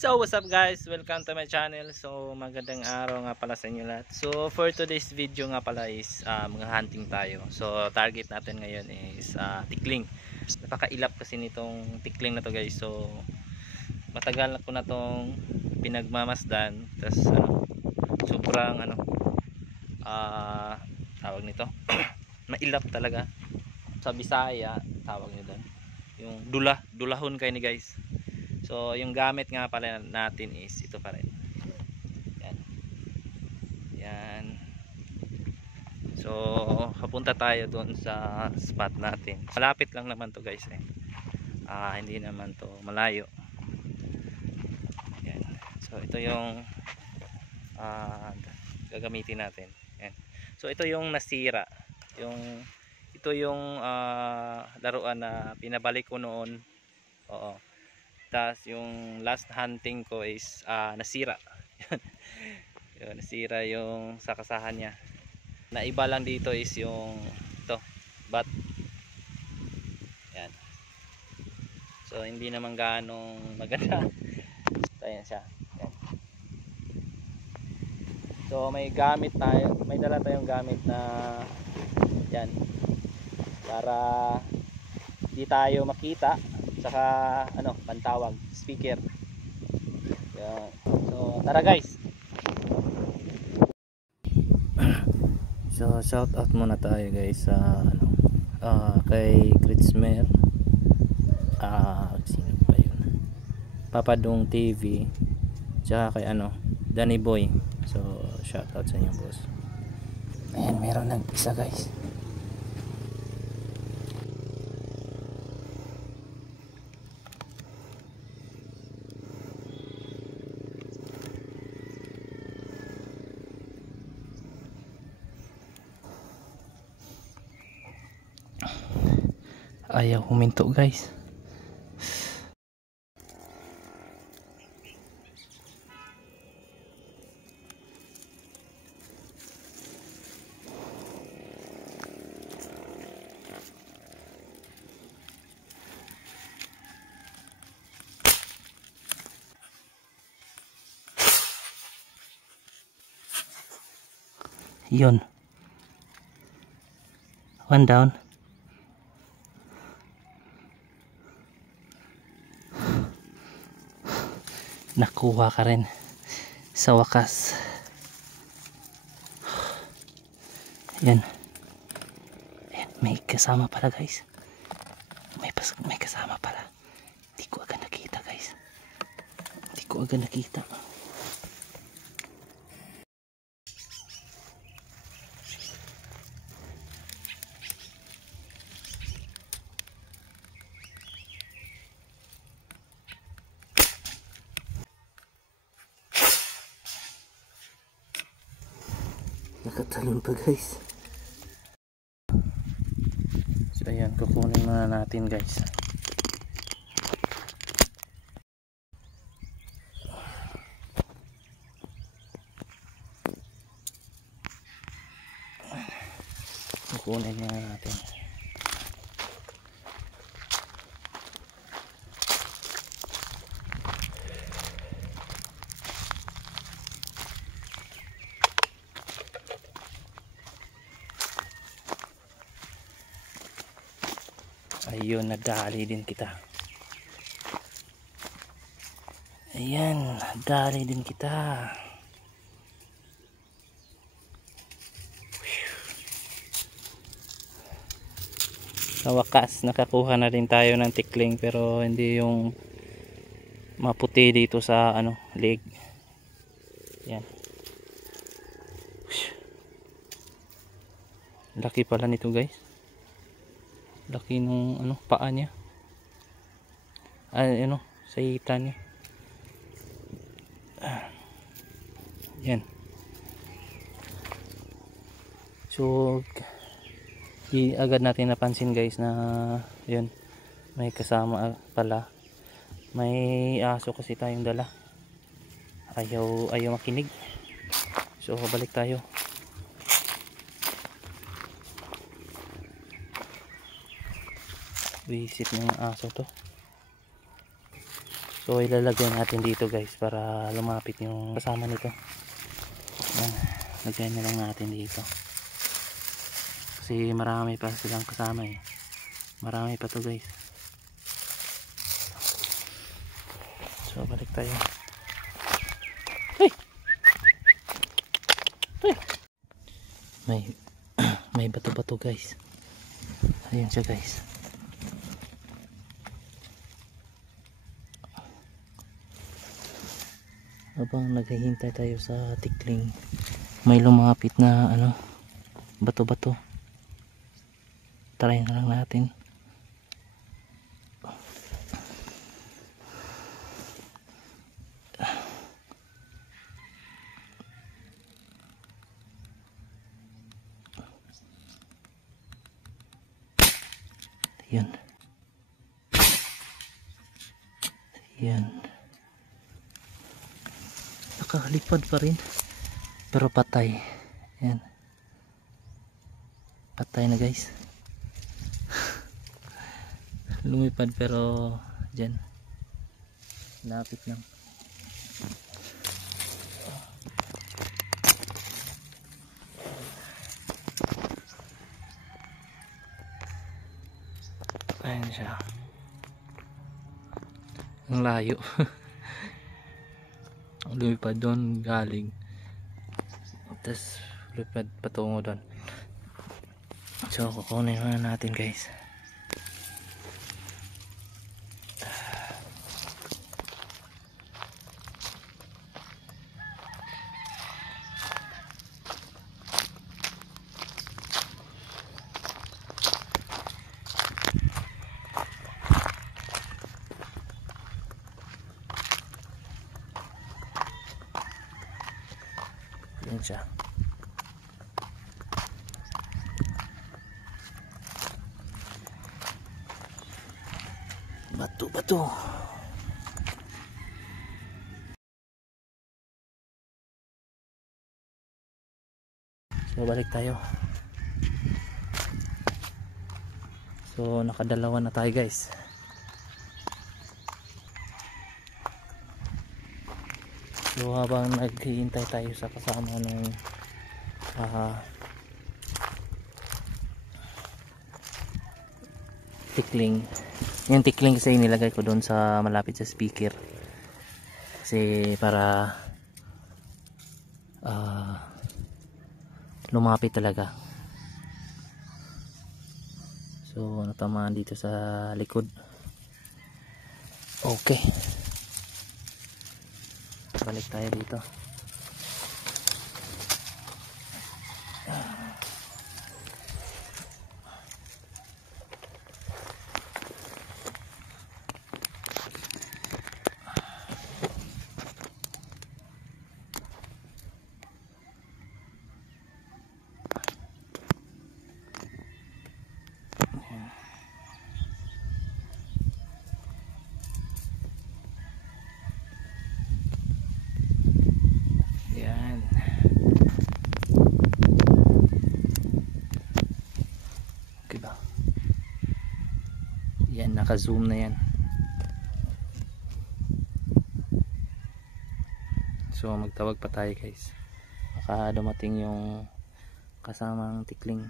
So what's up guys, welcome to my channel. So magandang araw nga pala sa inyo lahat. So for today's video nga pala is mga hunting tayo. So target natin ngayon is tikling. Napakailap kasi nitong tikling na to guys. So matagal ko na tong pinagmamasdan. Tapos sobrang tawag nito mailap talaga. Sa Bisaya tawag nito yung dulahon kayo ni guys. So yung gamit nga pala natin is ito pa rin. Yan. So papunta tayo doon sa spot natin. Malapit lang naman to guys eh. Hindi naman to malayo. Yan. So ito yung gagamitin natin. Yan. So ito yung nasira. Ito yung laruan na pinabalik ko noon. Oo. Tapos yung last hunting ko is nasira. Yun, nasira yung sakasahan niya. Naiba lang dito is yung ito, bat. Yan. So hindi naman ganong maganda. So ayan siya. Yan. So may gamit tayo, may dala tayong gamit na yan para di tayo makita. Saka pantawag, speaker. Yan. So tara guys. So shout out muna tayo guys sa kay Kritzmer. Sino ba yun? Papadong TV. Tsaka kay Danny Boy. So shout out sa inyo boss. Ayan, meron ng isa guys. Ayaw huminto guys. Yun. One down. Nakuha ka rin sa wakas. Yan. Ayan, may kasama pala guys. May kasama pala. Hindi ko agad nakita guys. Hindi ko agad nakita. Nakatalon pa guys. So ayan, kukunin muna natin guys. Kukunin muna natin. Ayun, nadali din kita. Ayan, nadali din kita. Sa wakas, nakakuha na din tayo ng tikling pero hindi yung maputi dito sa leg. Yan. Laki pala nito guys. Laki nung paa niya. Sa hita niya. Yan. So di agad natin napansin guys na yun, may kasama pala. May aso kasi tayong dala. Ayaw makinig. So balik tayo. Visit ng aso to. So ilalagay natin dito guys para lumapit yung kasama nito. Yan, lagyan na lang natin dito kasi marami pa silang kasama eh, marami pa to guys. So balik tayo. Hey! Hey! May bato-bato guys. Ayun siya guys. Habang naghihintay tayo sa tikling, may lumapit na ano, bato-bato. Try na lang natin. Yan. Yan. Nakalipad pa rin. Pero patay. Yan. Patay na guys. Lumipad pero dyan. Lapit lang. Ayan siya. Ang layo. Lumipad doon galing. Tapos lumipad patungo doon. So kukunin na natin guys. Yan siya. Bato-bato. So balik tayo. So nakadalawa na tayo guys. So habang naghihintay tayo sa kasama ng tikling. Yung tikling kasi nilagay ko doon sa malapit sa speaker. Kasi para lumapit talaga. So natamaan dito sa likod. Okay. Balik tayo dito. Yan, naka-zoom na yan. So magtawag pa tayo guys. Baka dumating yung kasamang tikling.